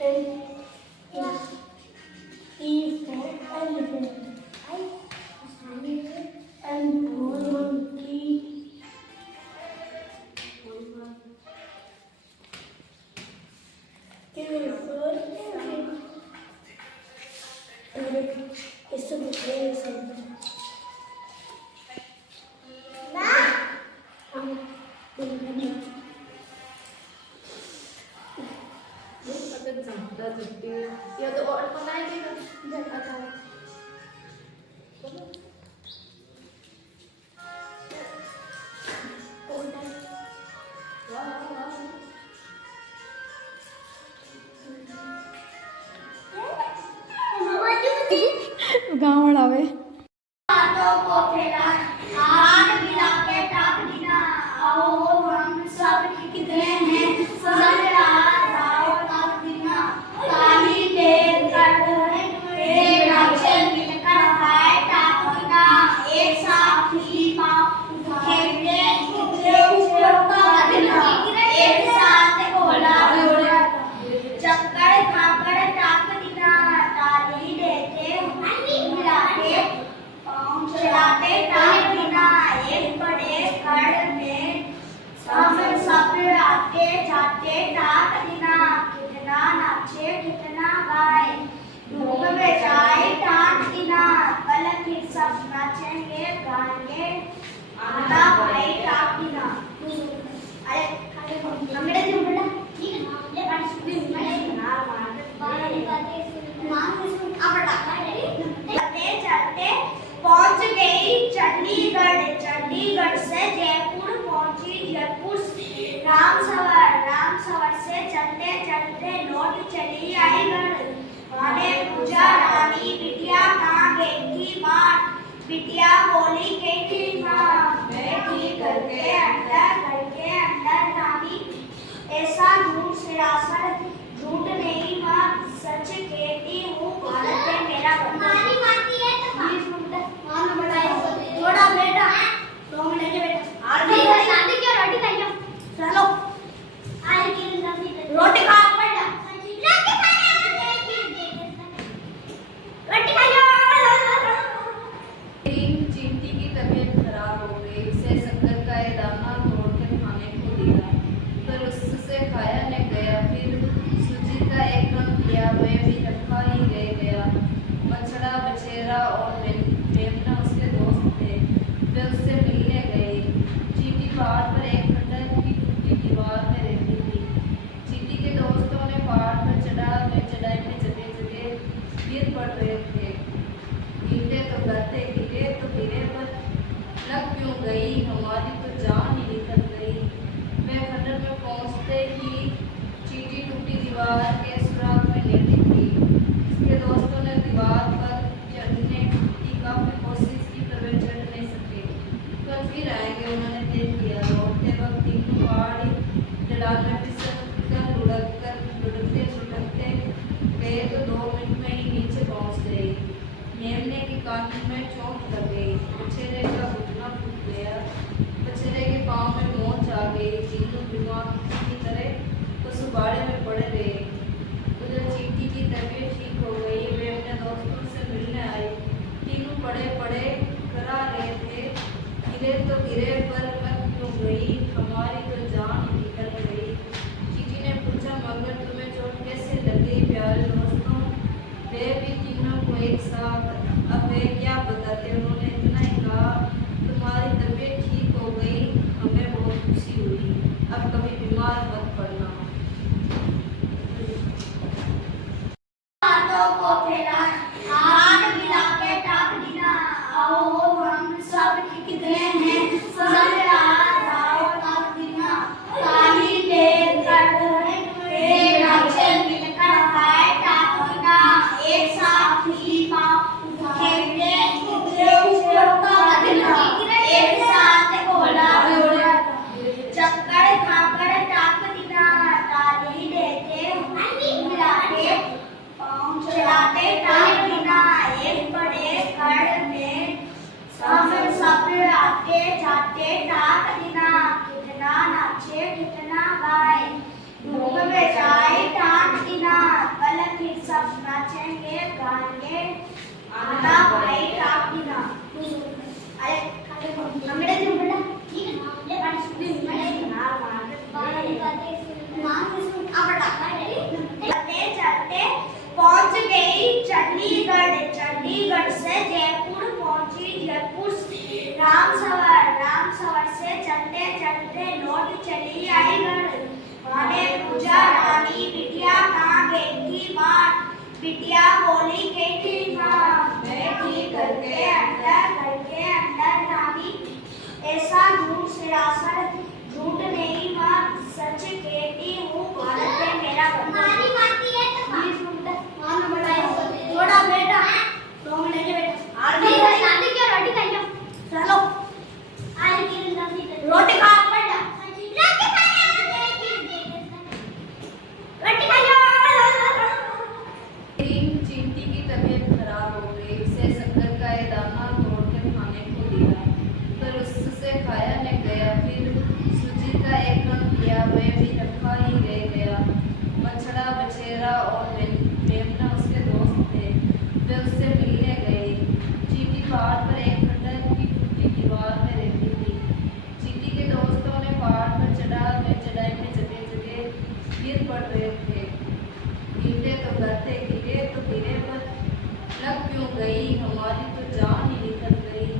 And E for elephant. And monkey. K for elephant. And it's a book. Ya tuh orang mana ini kan? Jangan tahu. गाँव आवे पहुंच गई चंडीगढ़, चंडीगढ़ से जयपुर पहुंची, जयपुर से रामसवर से चलते चलते लौट चली आई घर। मैंने पूछा रानी बिटिया कहाँ गई थी माँ? बिटिया बोली गई थी माँ मैं ठीक घर के अंदर रानी ऐसा झूठ सरासर झूठ नहीं माँ सच कहती हूँ भारत में मेरा थोड़ा बेटा 2 मिनट के बेटा शादी क्यों रोटी खाइयो चलो रोटी खा बेटा रोटी खाइयो। चिंटी की तबीयत खराब हो गई, उसे शक्कर का एक दाना तोड़कर खाने को दिया, पर उससे खाया नहीं गया। फिर सूजी का एक कम किया, वह भी रखा ही रह गया। बछड़ा बछेरा और मेमना उसके दोस्त थे, वे उससे मिलने गए। चींटी पहाड़ पर एक खंडर की टूटी दीवार में रहती थी। चींटी के दोस्तों ने पहाड़ पर चढ़ा, वे चढ़ाई में जगह जगह गिर पड़ रहे थे। गिरते तो गिरे पर लग क्यों गई, हमारी तो जान ही निकल गई। वे खंडर में पहुंचते ही चींटी टूटी दीवार के सुराख में लेटी थी। उसके दोस्तों ने दीवार पर चढ़ने की काफी कोशिश की, पर वे चढ़ नहीं सके। कल फिर आएंगे उन्होंने तय किया। लौटते वक्त तीनों पहाड़ी ढलान में फिसलकर लुढ़कते गए तो 2 मिनट में ही नीचे पहुंच गए। मेमने की कान में चोट लग गई, बछेरे का घुटना फूट गया, बछेरे के पाँव में मोच आ गई। तीनों बीमार की तरह उस बाड़े में पड़े रहे। उधर चींटी की तबीयत ठीक हो गई, वे अपने दोस्तों से मिलने आई। तीनों पड़े करा रहे थे, गिरे तो गिरे पर लग क्यों गई, हमारी तो जान ही निकल गई। चींटी ने पूछा मगर तुम्हें चोट कैसे लगी प्यारे दोस्तों? वे भी तीनों को एक साथ अब वे क्या बताते, उन्होंने इतना ही कहा तुम्हारी तबीयत ठीक हो गई, हमें बहुत खुशी हुई, अब कभी बीमार मत पड़ना। हाथों को फैला हाथ मिला के टाक दिना आओ हम सब कितने हैं आओ टाक दिना काली देर कर एक अक्षर मिलकर है टाक दिना एक साथ ही पाँव खेलते एक साथ बोला चक्कर खाकर आना भाई टाप दिना अरे हमने जो बोला ठीक है ले पानी सुन ले ना मां चलते चलते पहुंच गई चंडीगढ़ चंडीगढ़ से जयपुर पहुंची जयपुर राम सवार से चलते चलते लौट चली आई घर माने पूछा रानी बिटिया कहाँ गई थी माँ बिटिया बोली गई थी माँ बैठी करके अंदर रानी ऐसा झूठ सिरासर झूठ नहीं माँ सच कहती हूँ भारत है मेरा वतन थोड़ा बेटा 2 मिनट के बेटा आरती क्या रोटी खाई लो चलो रोटी खा पड़ा रोटी खा लो चींटी की तबीयत खराब हो गई। उसे शक्कर का एक दाना तोड़कर खाने को दिया, पर उससे खाया न गया। फिर सूजी का एक कण लिया, वह भी रखा ही रह गया। बछड़ा बछेरा और मेमना उसके दोस्त थे, वे उससे मिलने गए। चींटी पहाड़ पर एक खंडर की टूटी दीवार में रहती थी। चींटी के दोस्तों ने पहाड़ पर चढ़ाई में जगह जगह गिर पड़ रहे थे। गिरते तो गिरे पर लग क्यों गई, हमारी तो जान ही निकल गई।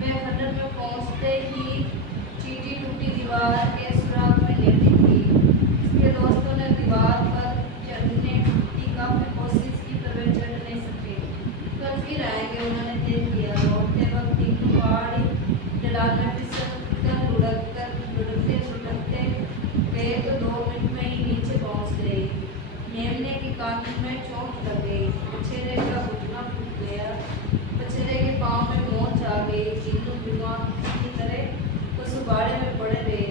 वे खंडर में पहुंचते ही चींटी टूटी दीवार के सुराख में लेटी थी। उसके दोस्तों ने दीवार पर चढ़ने की काफी कोशिश की, पर वे चढ़ नहीं सके। कल फिर आएंगे, उन्होंने देख लिया। लौटते वक्त तीनों पहाड़ी ढलान में फिसलकर लुढ़कते गए तो 2 मिनट में ही नीचे पहुंच गए। मेमने की कान में चोट लग गई, बछेरे का घुटना फूट गया, बछेरे के पाँव में मोच आ गई। तीनों बीमार की तरह तो सुबाड़े में पड़े रहे।